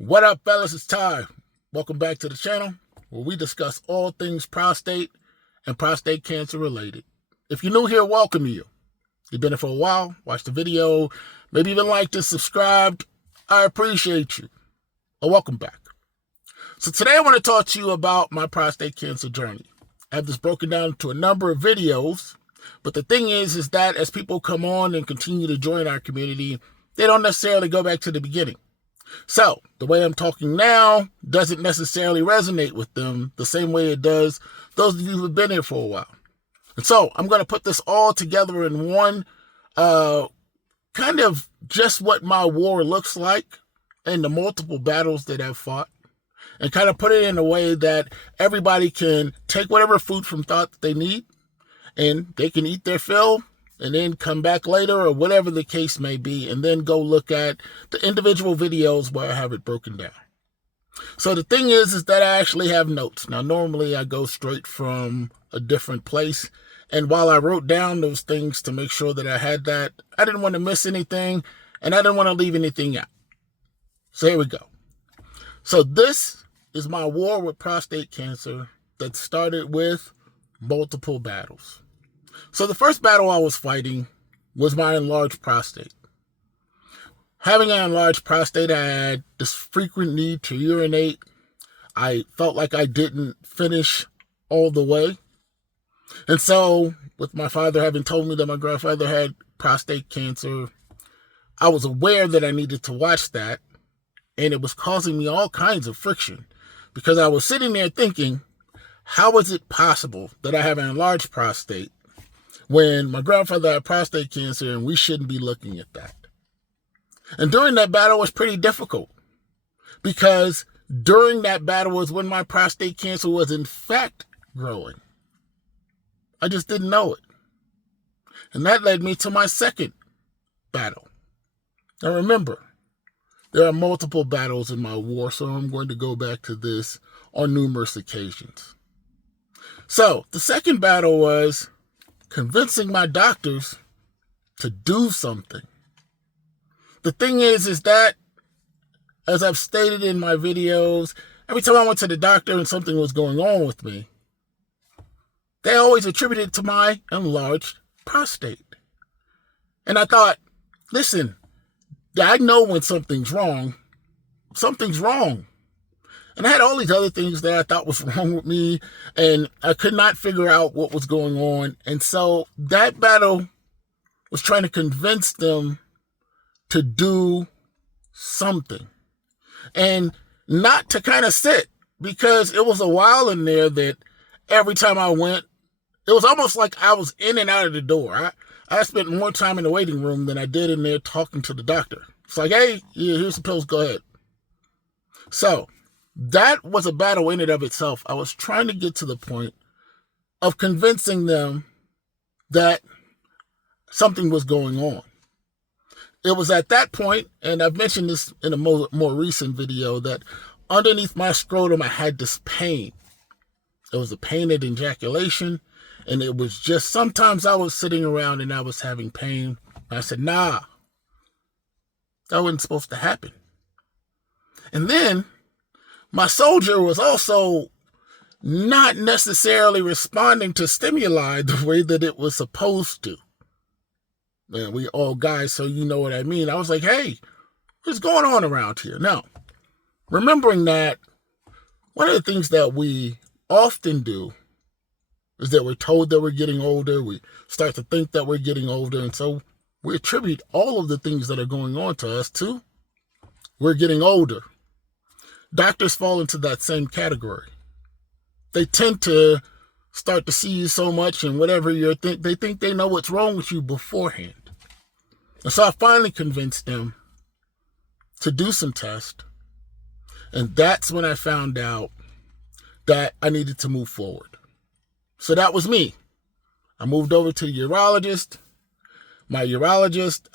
What up, fellas? It's Ty. Welcome back to the channel where we discuss all things prostate and prostate cancer related. If you're new here, welcome you. You've been here for a while, watched the video, maybe even liked and subscribed. I appreciate you. Well, welcome back. So today I want to talk to you about my prostate cancer journey. I have this broken down into a number of videos, but the thing is that as people come on and continue to join our community, they don't necessarily go back to the beginning. So, the way I'm talking now doesn't necessarily resonate with them the same way it does those of you who have been here for a while. And so, I'm going to put this all together in one, kind of just what my war looks like and the multiple battles that I've fought, and kind of put it in a way that everybody can take whatever food from thought that they need, and they can eat their fill, and then come back later or whatever the case may be, and then go look at the individual videos where I have it broken down. So the thing is that I actually have notes. Now, normally I go straight from a different place, and while I wrote down those things to make sure that I had that, I didn't want to miss anything, and I didn't want to leave anything out. So here we go. So this is my war with prostate cancer that started with multiple battles. So the first battle I was fighting was my enlarged prostate. Having an enlarged prostate, I had this frequent need to urinate. I felt like I didn't finish all the way. And so, with my father having told me that my grandfather had prostate cancer, I was aware that I needed to watch that, and it was causing me all kinds of friction because I was sitting there thinking, how is it possible that I have an enlarged prostate when my grandfather had prostate cancer and we shouldn't be looking at that? And during that battle was pretty difficult because during that battle was when my prostate cancer was in fact growing. I just didn't know it. And that led me to my second battle. Now remember, there are multiple battles in my war, so I'm going to go back to this on numerous occasions. So the second battle was convincing my doctors to do something. The thing is that, as I've stated in my videos, every time I went to the doctor and something was going on with me, they always attributed it to my enlarged prostate. And I thought, listen, I know when something's wrong, something's wrong. And I had all these other things that I thought was wrong with me, and I could not figure out what was going on. And so that battle was trying to convince them to do something. And not to kind of sit, because it was a while in there that every time I went, it was almost like I was in and out of the door. I spent more time in the waiting room than I did in there talking to the doctor. It's like, hey, here's the pills, go ahead. So that was a battle in and of itself. I was trying to get to the point of convincing them that something was going on. It was at that point, and I've mentioned this in a more recent video, that underneath my scrotum I had this pain. It was a pain at ejaculation, and it was just sometimes I was sitting around and I was having pain. I said, nah, that wasn't supposed to happen. And then my soldier was also not necessarily responding to stimuli the way that it was supposed to. Man, we all guys, so you know what I mean. I was like, hey, what's going on around here? Now, remembering that, one of the things that we often do is that we're told that we're getting older. We start to think that we're getting older. And so we attribute all of the things that are going on to us to we're getting older. Doctors fall into that same category. They tend to start to see you so much and whatever they think they know what's wrong with you beforehand. And so I finally convinced them to do some tests. And that's when I found out that I needed to move forward. So that was me. I moved over to the urologist. My urologist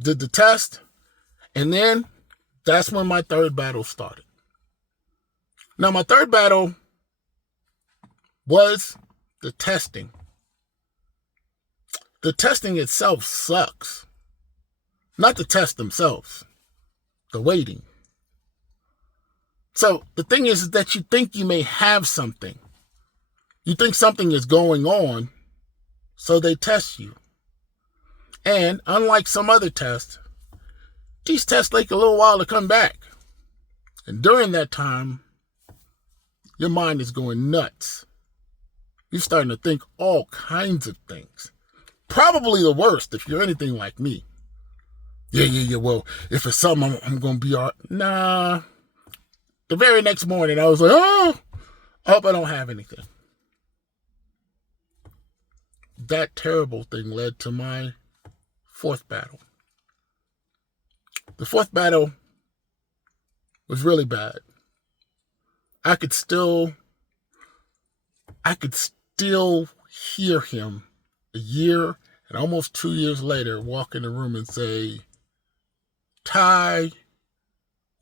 did the test. And then that's when my third battle started. Now, my third battle was the testing. The testing itself sucks. Not the tests themselves. The waiting. So the thing is that you think you may have something. You think something is going on, so they test you. And unlike some other tests, these tests take a little while to come back. And during that time, your mind is going nuts. You're starting to think all kinds of things. Probably the worst if you're anything like me. Yeah. Well, if it's something, I'm going to be all right. Nah. The very next morning, I was like, oh, I hope I don't have anything. That terrible thing led to my fourth battle. The fourth battle was really bad. I could still hear him a year and almost 2 years later walk in the room and say, Ty,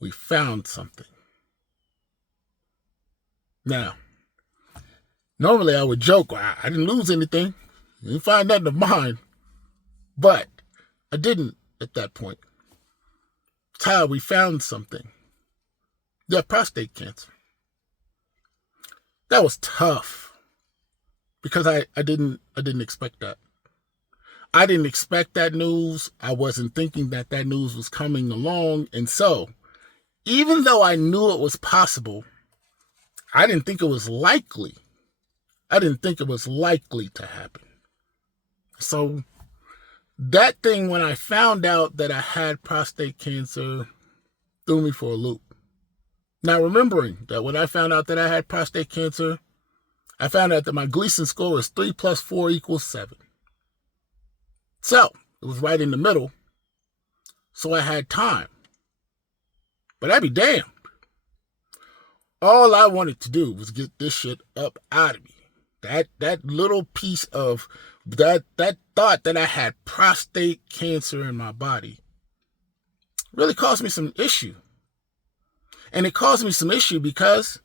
we found something. Now, normally I would joke, I didn't lose anything. I didn't find nothing of mine. But I didn't at that point. Ty, we found something. You have prostate cancer. That was tough because I didn't expect that. I didn't expect that news. I wasn't thinking that news was coming along. And so, even though I knew it was possible, I didn't think it was likely. I didn't think it was likely to happen. So, that thing, when I found out that I had prostate cancer, threw me for a loop. Now, remembering that when I found out that I had prostate cancer, I found out that my Gleason score was 3 + 4 = 7. So, it was right in the middle. So I had time. But I'd be damned. All I wanted to do was get this shit up out of me. That little piece of that thought that I had prostate cancer in my body really caused me some issue. And it caused me some issue because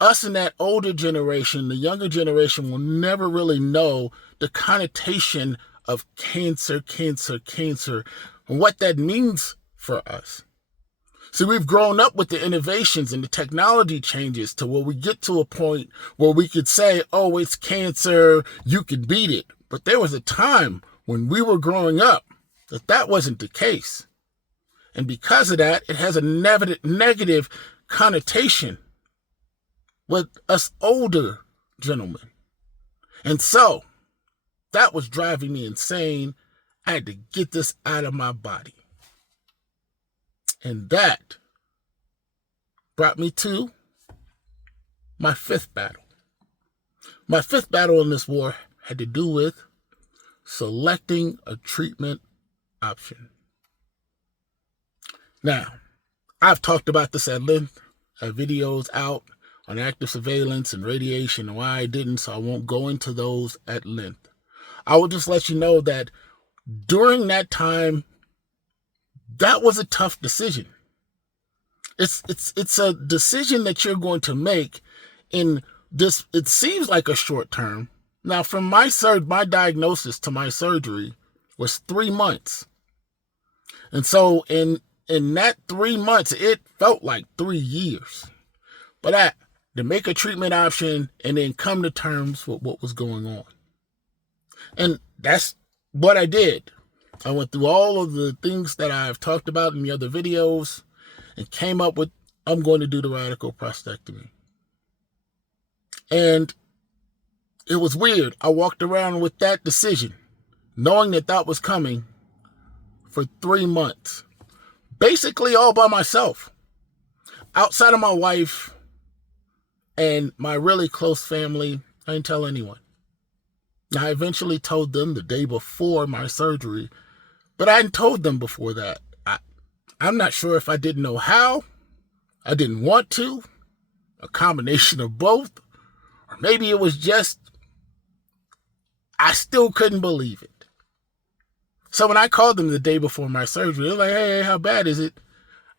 us in that older generation, the younger generation, will never really know the connotation of cancer, and what that means for us. See, we've grown up with the innovations and the technology changes to where we get to a point where we could say, oh, it's cancer, you can beat it. But there was a time when we were growing up that wasn't the case. And because of that, it has a negative connotation with us older gentlemen. And so, that was driving me insane. I had to get this out of my body. And that brought me to my fifth battle. My fifth battle in this war had to do with selecting a treatment option. Now, I've talked about this at length. I have videos out on active surveillance and radiation and why I didn't, so I won't go into those at length. I will just let you know that during that time, that was a tough decision. It's a decision that you're going to make in this, it seems like a short term. Now, from my diagnosis to my surgery was 3 months. And so in that 3 months, it felt like 3 years. But I had to make a treatment option and then come to terms with what was going on. And that's what I did. I went through all of the things that I've talked about in the other videos and came up with, I'm going to do the radical prostatectomy. And it was weird. I walked around with that decision, knowing that was coming for 3 months. Basically all by myself. Outside of my wife and my really close family, I didn't tell anyone. I eventually told them the day before my surgery, but I hadn't told them before that. I'm not sure if I didn't know how, I didn't want to, a combination of both, or maybe it was just, I still couldn't believe it. So when I called them the day before my surgery, they were like, hey, how bad is it?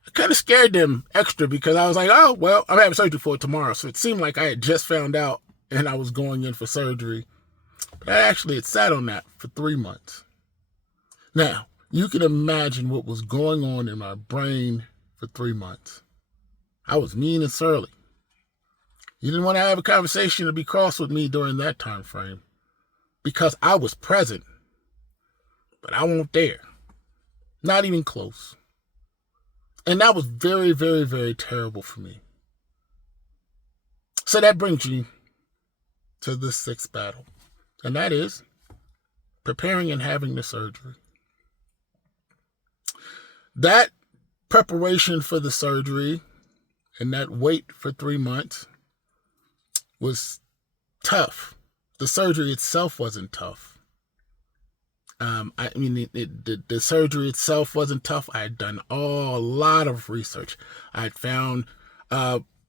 I kind of scared them extra because I was like, oh, well, I'm having surgery for it tomorrow. So it seemed like I had just found out and I was going in for surgery. But I actually had sat on that for 3 months. Now, you can imagine what was going on in my brain for 3 months. I was mean and surly. You didn't want to have a conversation or be cross with me during that time frame because I was present, but I wasn't there. Not even close. And that was very, very, very terrible for me. So that brings you to the sixth battle, and that is preparing and having the surgery. That preparation for the surgery and that wait for 3 months was tough. The surgery itself wasn't tough. The surgery itself wasn't tough. I had done a lot of research. I had found,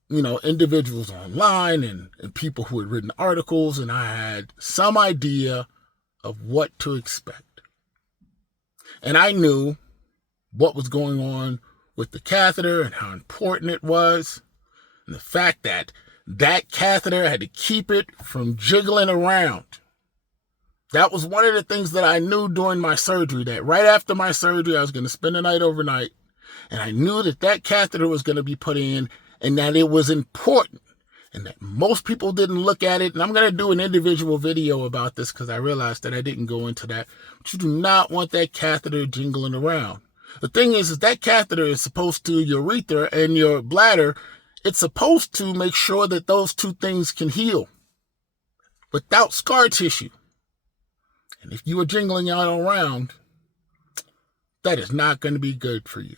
individuals online and people who had written articles, and I had some idea of what to expect. And I knew what was going on with the catheter and how important it was, and the fact that that catheter, I had to keep it from jiggling around. That was one of the things that I knew during my surgery, that right after my surgery, I was going to spend the night overnight. And I knew that that catheter was going to be put in and that it was important and that most people didn't look at it. And I'm going to do an individual video about this because I realized that I didn't go into that. But you do not want that catheter jingling around. The thing is that catheter is supposed to, your urethra and your bladder, it's supposed to make sure that those two things can heal without scar tissue. And if you are jingling out around, that is not going to be good for you.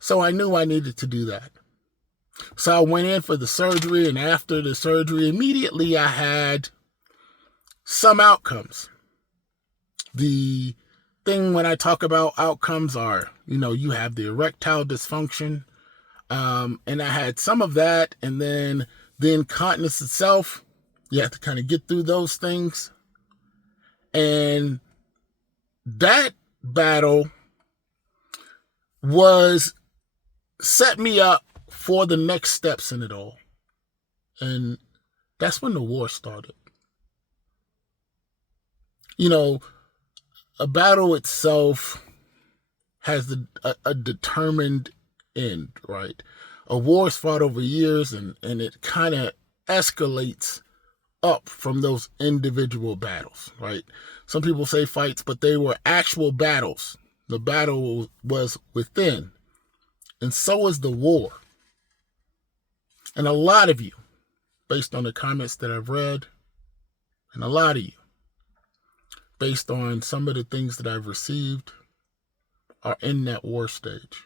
So I knew I needed to do that. So I went in for the surgery, and after the surgery, immediately I had some outcomes. The thing when I talk about outcomes are, you have the erectile dysfunction, and I had some of that, and then the incontinence itself. You have to kind of get through those things. And that battle set me up for the next steps in it all. And that's when the war started. A battle itself has a determined end, right? A war is fought over years, and it kind of escalates up from those individual battles, right? Some people say fights, but they were actual battles. The battle was within. And so is the war. And a lot of you, based on the comments that I've read, and a lot of you, based on some of the things that I've received, are in that war stage.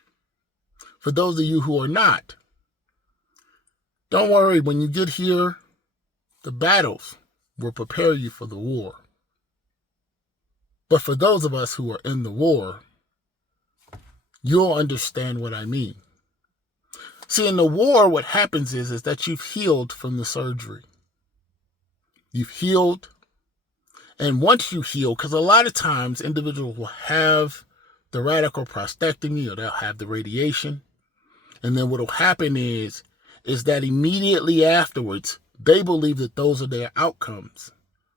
For those of you who are not, don't worry, when you get here, the battles will prepare you for the war. But for those of us who are in the war, you'll understand what I mean. See, in the war, what happens is that you've healed from the surgery. You've healed. And once you heal, because a lot of times individuals will have the radical prostatectomy or they'll have the radiation. And then what will happen is that immediately afterwards, they believe that those are their outcomes.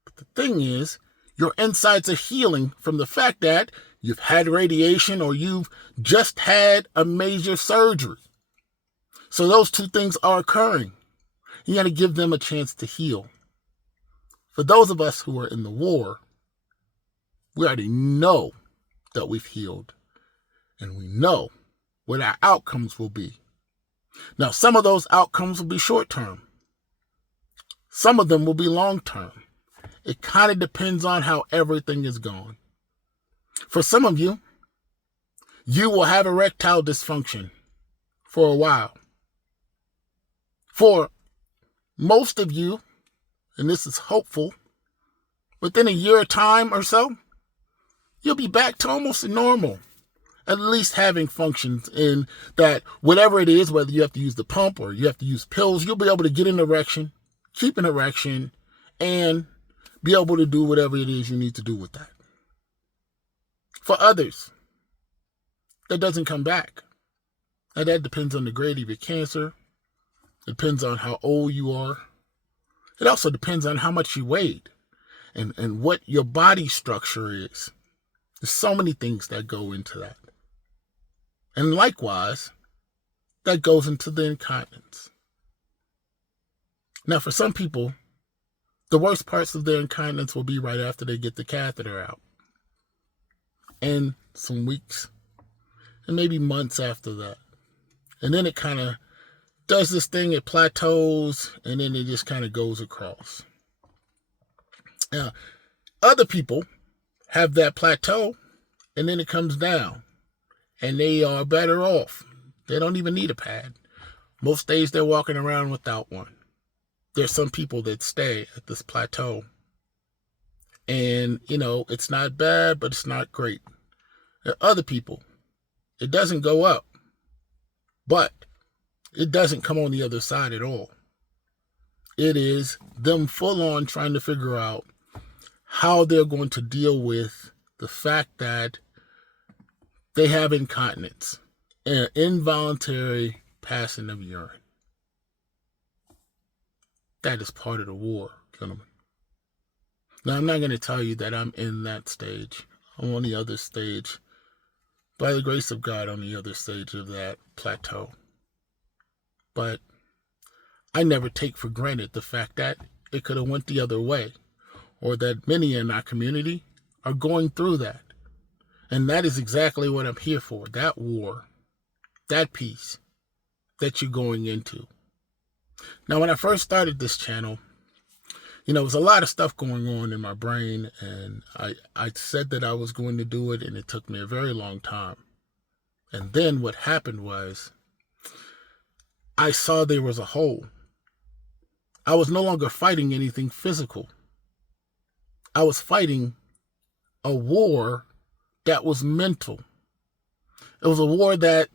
But the thing is, your insides are healing from the fact that you've had radiation or you've just had a major surgery. So those two things are occurring. You got to give them a chance to heal. For those of us who are in the war, we already know that we've healed. And we know what our outcomes will be. Now, some of those outcomes will be short-term. Some of them will be long-term. It kind of depends on how everything is going. For some of you, you will have erectile dysfunction for a while. For most of you, and this is hopeful, within a year time or so, you'll be back to almost normal. At least having functions in that whatever it is, whether you have to use the pump or you have to use pills, you'll be able to get an erection, keep an erection, and be able to do whatever it is you need to do with that. For others, that doesn't come back. And that depends on the grade of your cancer. It depends on how old you are. It also depends on how much you weighed and what your body structure is. There's so many things that go into that. And likewise, that goes into the incontinence. Now, for some people, the worst parts of their incontinence will be right after they get the catheter out. And some weeks, and maybe months after that. And then it kind of does this thing, it plateaus, and then it just kind of goes across. Now, other people have that plateau, and then it comes down, and they are better off. They don't even need a pad. Most days they're walking around without one. There's some people that stay at this plateau, and, it's not bad, but it's not great. There are other people, it doesn't go up, but it doesn't come on the other side at all. It is them full on trying to figure out how they're going to deal with the fact that they have incontinence and involuntary passing of urine. That is part of the war, gentlemen. Now, I'm not going to tell you that I'm in that stage. I'm on the other stage. By the grace of God, on the other stage of that plateau. But I never take for granted the fact that it could have went the other way, or that many in our community are going through that. And that is exactly what I'm here for, that war, that peace that you're going into. Now, when I first started this channel, there was a lot of stuff going on in my brain, and I said that I was going to do it, and it took me a very long time. And then what happened was, I saw there was a hole. I was no longer fighting anything physical. I was fighting a war that was mental. It was a war that,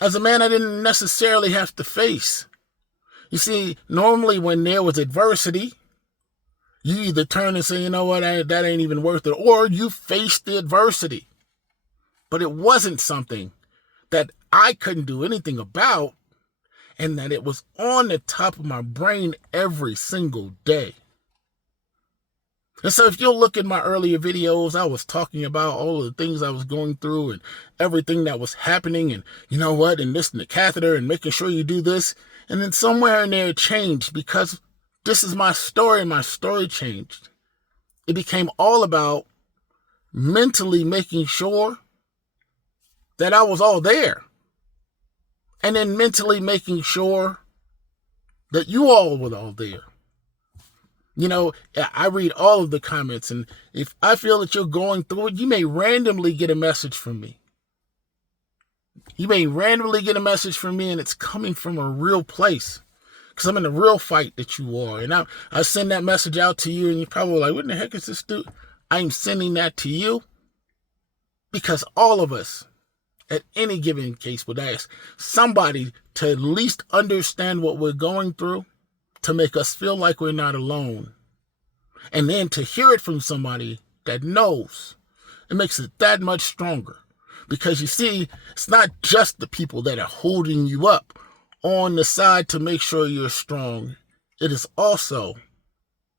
as a man, I didn't necessarily have to face. You see, normally when there was adversity, you either turn and say, you know what, that ain't even worth it, or you face the adversity. But it wasn't something that I couldn't do anything about, and that it was on the top of my brain every single day. And so if you'll look at my earlier videos, I was talking about all of the things I was going through and everything that was happening, and and this and the catheter and making sure you do this. And then somewhere in there it changed, because this is my story, and my story changed. It became all about mentally making sure that I was all there. And then mentally making sure that you all were all there. I read all of the comments, and if I feel that you're going through it, you may randomly get a message from me. You may randomly get a message from me, and it's coming from a real place, because I'm in a real fight that you are. And I send that message out to you, and you're probably like, what in the heck is this dude? I'm sending that to you because all of us, at any given case, would ask somebody to at least understand what we're going through, to make us feel like we're not alone. And then to hear it from somebody that knows, it makes it that much stronger. Because you see, it's not just the people that are holding you up on the side to make sure you're strong. It is also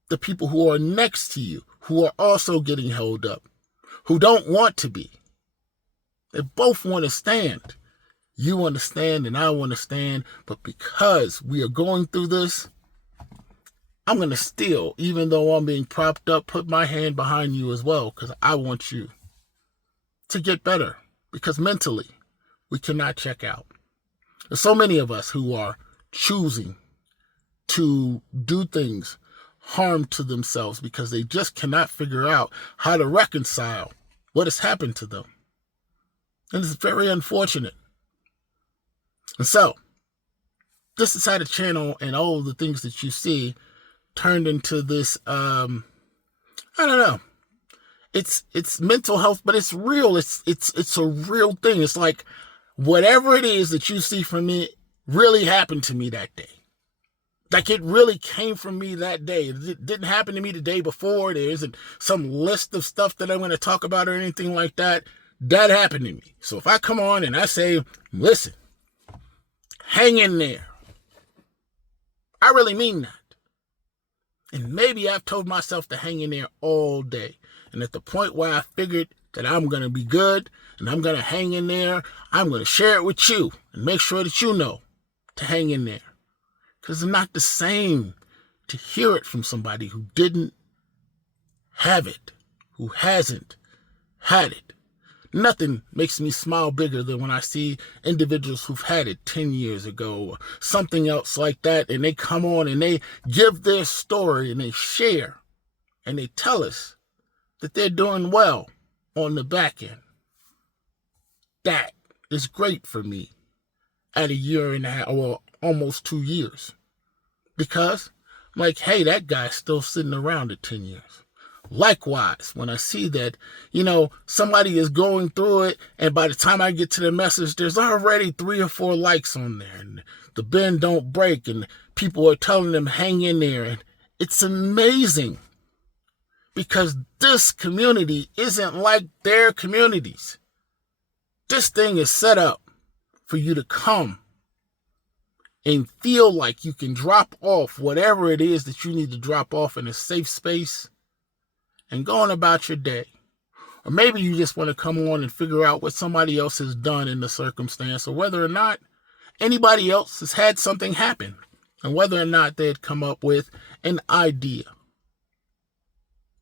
the people who are next to you, who are also getting held up, who don't want to be. They both want to stand. You want to stand and I want to stand, but because we are going through this, I'm going to still, even though I'm being propped up, put my hand behind you as well, because I want you to get better, because mentally we cannot check out. There's so many of us who are choosing to do things harm to themselves because they just cannot figure out how to reconcile what has happened to them. And it's very unfortunate. And so, this is how the channel and all of the things that you see turned into this, I don't know. It's mental health, but it's real. It's a real thing. It's like whatever it is that you see from me really happened to me that day. Like it really came from me that day. It didn't happen to me the day before. There isn't some list of stuff that I'm going to talk about or anything like that. That happened to me. So if I come on and I say, listen, hang in there, I really mean that. And maybe I've told myself to hang in there all day. And at the point where I figured that I'm going to be good and I'm going to hang in there, I'm going to share it with you and make sure that you know to hang in there. Because it's not the same to hear it from somebody who didn't have it, who hasn't had it. Nothing makes me smile bigger than when I see individuals who've had it 10 years ago or something else like that, and they come on and they give their story and they share and they tell us that they're doing well on the back end. That is great for me at 1.5 years, or almost 2 years. Because I'm like, hey, that guy's still sitting around at 10 years. Likewise, when I see that, somebody is going through it, and by the time I get to the message, there's already 3 or 4 likes on there, and the bend don't break, and people are telling them, hang in there. And it's amazing, because this community isn't like their communities. This thing is set up for you to come and feel like you can drop off whatever it is that you need to drop off in a safe space and go on about your day. Or maybe you just want to come on and figure out what somebody else has done in the circumstance, or whether or not anybody else has had something happen, and whether or not they had come up with an idea.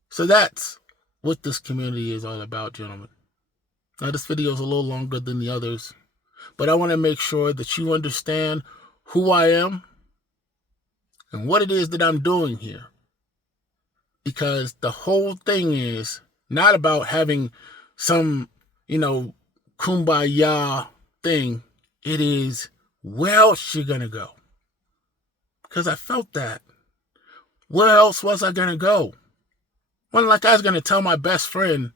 So that's what this community is all about, gentlemen. Now, this video is a little longer than the others, but I want to make sure that you understand who I am and what it is that I'm doing here. Because the whole thing is not about having some, kumbaya thing. It is, where else you gonna go? Because I felt that. Where else was I gonna go? Wasn't like I was gonna tell my best friend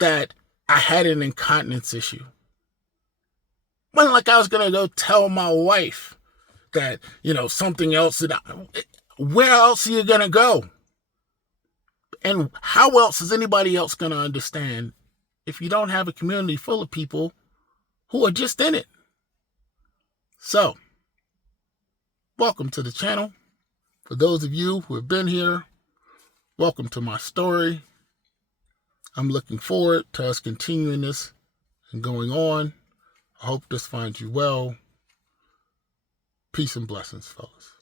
that I had an incontinence issue. Wasn't like I was gonna go tell my wife that, something else where else are you gonna go? And how else is anybody else going to understand if you don't have a community full of people who are just in it? So, welcome to the channel. For those of you who have been here, welcome to my story. I'm looking forward to us continuing this and going on. I hope this finds you well. Peace and blessings, fellas.